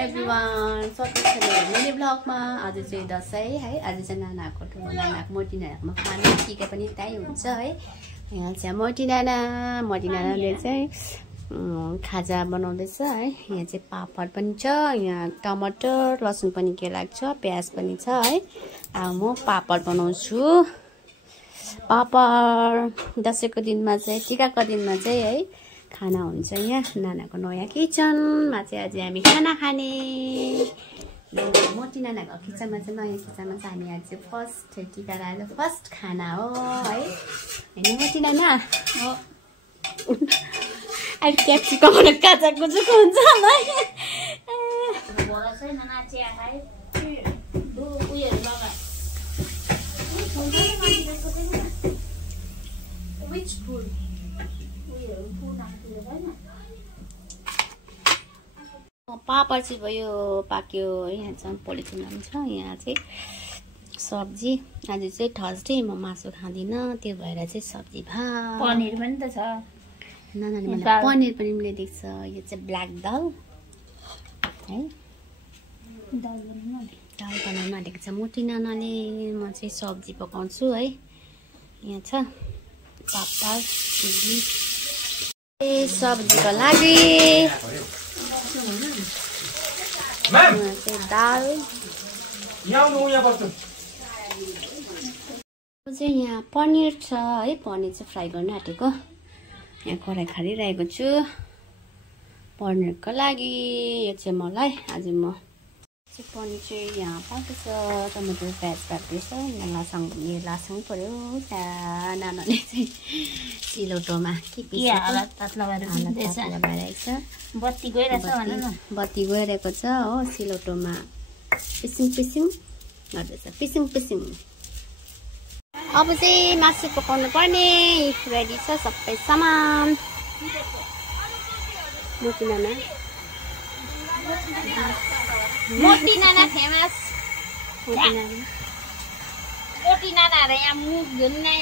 Everyone स्वागत छ मेरो ब्लगमा। आज चाहिँ दसैँ है। आज चाहिँ नानाको ठुलो नानाको मोटी नानाकोमा खाने टिका पनि त्यही हुन्छ है। यहाँ चाहिँ मोटी नानाले चाहिँ खाजा बनाउँदैछ है। यहाँ चाहिँ पापड पनि छ, यहाँ टमाटर लसुन पनि केलाको छ, प्याज पनि छ है। अब म पापड बनाउँछु। पापड दसैँको दिनमा चाहिँ टिकाको दिनमा चाहिँ है खाना हुन्छ। यहाँ नानाको नयाँ किचनमा चाहिँ आज हामी खाना खाने। मोटी नानाको किचनमा चाहिँ नयाँ किचनमा चाहिँ हामी आज चाहिँ फर्स्ट टिका लगाएर फर्स्ट खाना हो है। होइन मोटी नाना अहिले क्याप्सिकम काचा कुचुको हुन्छ होला पापड चाहिँ भयो पाक्यो। यहाँ चाहिँ पोलिथिनमा पनि छ। यहाँ चाहिँ सब्जी आज चाहिँ थर्सडे म मासु खाँदिनँ, त्यो भएर चाहिँ सब्जी भात पनिर पनि त छ। नानाले मलाई पनिर पनि ल्याइदिएको छ। यो चाहिँ ब्ल्याक दाल है, दाल बनाउनु आँटेको छ मोटी नानाले। म चाहिँ सब्जी पकाउँछु है। यहाँ छ पापड सब्जीको लागि दाल चाहिँ यहाँ पनिर छ है। पनिर चाहिँ फ्राई गर्न आँटेको। यहाँ कराई खालिरहेको छु पनिरको लागि। यो चाहिँ मलाई आज म पनिर चाहिँ यहाँ पाक्दैछ। टमाटर प्याज काट्दैछ। यहाँ लासाङ पर्यो। त्यहाँ नानाले चाहिँ सिलौटोमा के बत्ती गइरहेको छ हो। सिलौटोमा पिसिङ गर्दैछ। पिसिङ अब चाहिँ मासु पकाउनु पर्ने रेडी छ सबै सामान। मोटी नाना फेमस। मोटी नाना रे यहाँ मुख धुन्ने।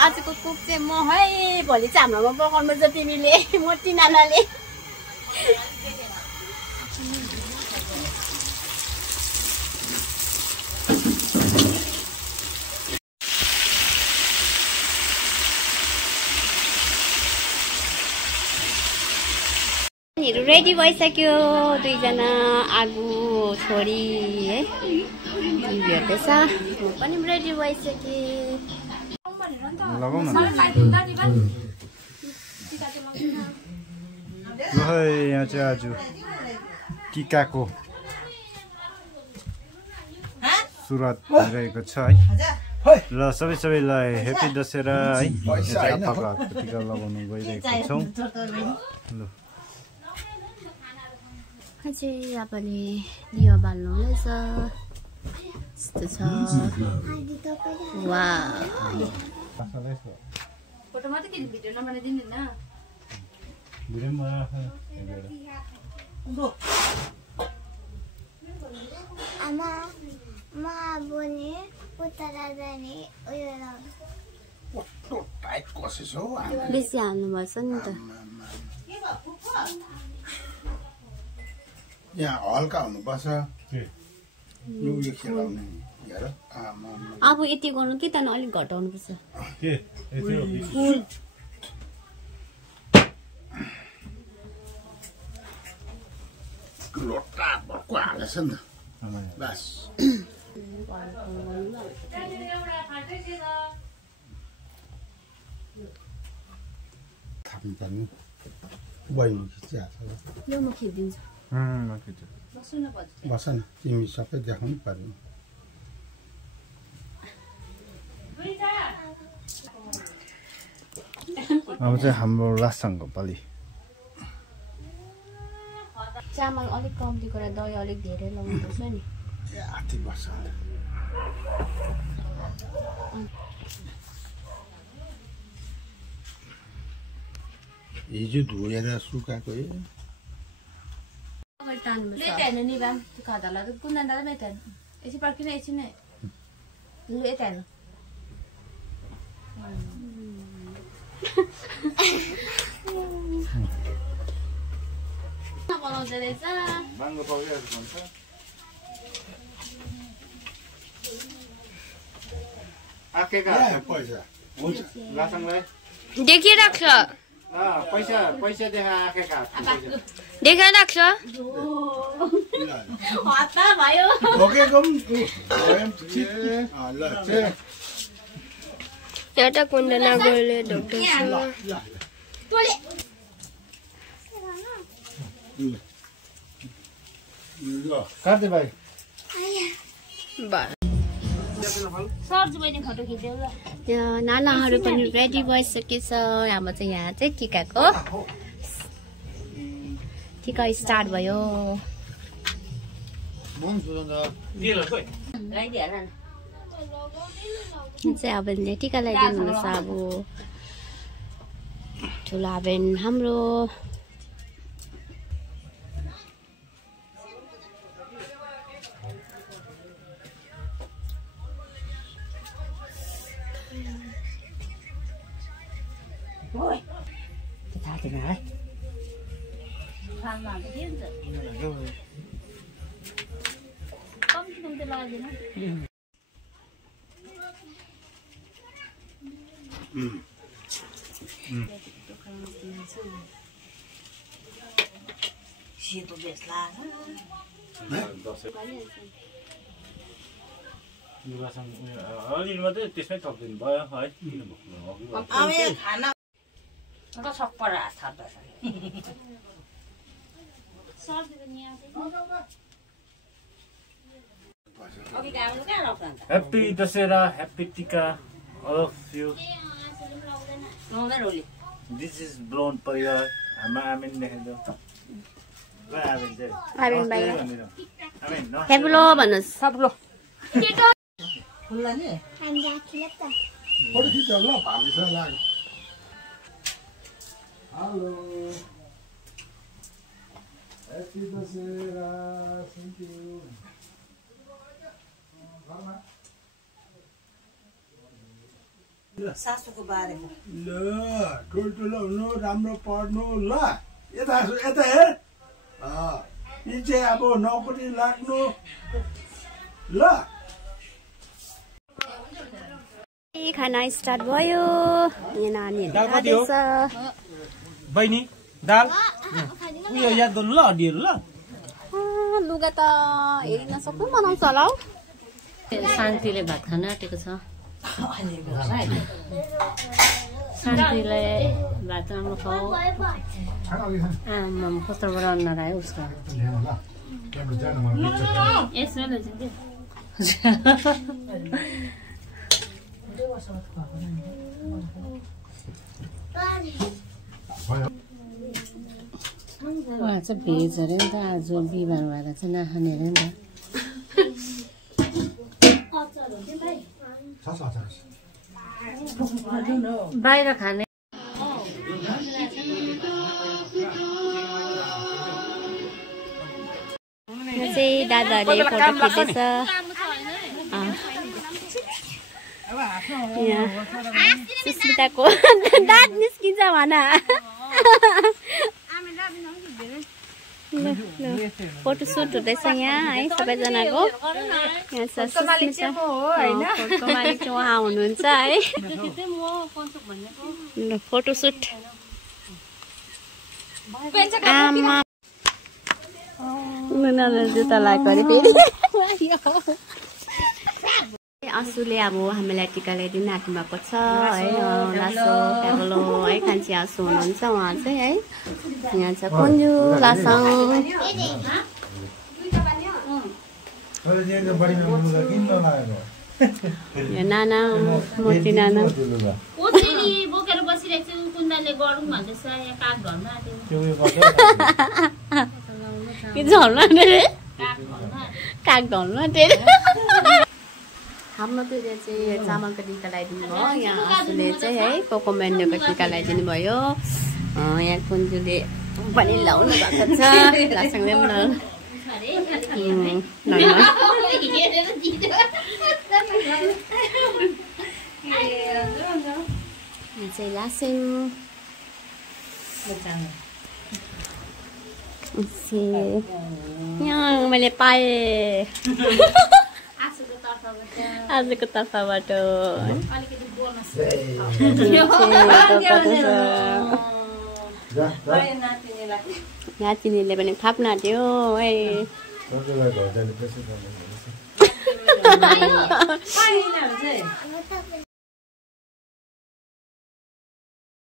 आजको कुक चाहिँ म है। भोलि चाहिँ हाम्रोमा पकाउनु पर्छ तिमीले मोटी नानाले। रेडी भइसक्यो। दुईजना आगो छोरी है टिभी हेर्दैछ। म पनि रेडी भइसकेँ। यहाँ चाहिँ आज टिकाको सुरुवात भइरहेको छ है। र सबैलाई हेप्पी दशहरा है। आप्पाको हातको टिका लगाउनु गइरहेको छौँ। ल अझै आपाले दियो बाल्नु हुँदैछ। यस्तो छ। फोटो मात्रै किन भिडियो नबनाइदिनु न। आमा म बोने उता जाने उयो बेसी हाल्नुपर्छ नि त। यहाँ हल्का हुनुपर्छ। अब यति गर्नु कि त अलिक घटाउनु पर्छ। लोटा भक्कु हालेछ नि त बस। थाप्नु पर्ने बहिनी खिचिहाल्छ। यो म खिचिदिन्छु। बस न तिमी सबै देखाउनु पर्ने। अब चाहिँ हाम्रो लासाङको पालि। चामल अलिक कम्ती गरेर दही अलिक धेरै लगाउनुपर्छ नि। हात्ती बस्छ। हिजो धोएर सुकाएको हेर्नु नि बाम खाँदालाई त कुन दादा मेट एकछिन पर्खिन एकछिन नै लु यता हेर्नु। बनाउँदै रहेछ बाङ्गो पाउहरू भन्छ आकेका पैसा हुन्छ लासङलाई देखिराख्छ पैसा देखा आकेका देखाइराख्छ हत्ता भयो एउटा कुण्डना गोले डक्टर काट्दै भाइ नानाहरू पनि रेडी भइसकेछ हाम्रो चाहिँ यहाँ चाहिँ टिकाको टिका स्टार्ट भयो चाहिँ अब टिका लगाइदिनुहुन्छ अब ठुलो बेन हाम्रो अलि मात्रै त्यसमै थपिदिनु भयो है happy Dussehra happy Tika all of you this is ब्लोन परिवार हाम्रो आमेन देखाइदियो हेप्लो भन्नुहोस् सासूको बारेमा ल ठुल्ठुलो हुनु राम्रो पढ्नु ल यता हेर पछि अब नोकरी लाग्नु ल खाना स्टार्ट भयो यहाँ नानीहरू खाँदैछ बहिनी दाल उयो याद गर्नु ल हड्डीहरू ल लुगा त हेरि नसक्नु बनाउँछ होला हौ शान्तिले भात खान आँटेको छ शान्तिलाई भात राम्रो खाऊ आमा कस्तो बनाउन आयो उसको उहाँ चाहिँ भेज अरे नि त आज बिहिबार भएर चाहिँ नखाने अरे नि त बाहिर खाने चाहिँ दादाहरूले फोटो खिच्दैछ सुस्मिताको दाँत निस्किन्छ भन फोटो सुट हुँदैछ यहाँ है सबैजनाको यहाँ छ सुस्मिता उहाँ हुनुहुन्छ है फोटो सुट आमा जुत्ता लगाएको अरे फेरि आँसुले अब हामीलाई टिका ल्याइदिन आँट्नु भएको छ है लासो ट्याबलो है कान्छी आँसु हुनुहुन्छ उहाँ चाहिँ है यहाँ छ कुन्जु लासाङ यो नाना मोटी नाना के झल्न काग ढल्न हाम्रो त्यो चाहिँ चामलको टिका लगाइदिनु भयो यहाँ आँसुले चाहिँ है कोकोमेन्डोको टिका लगाइदिनु भयो यहाँ कुन्जुले पनि लाउनु भएको छ लासाङले पनि चाहिँ लासेङ मैले पाएँ आजको तर्फबाट नातिनीले पनि थाप्न आँट्यो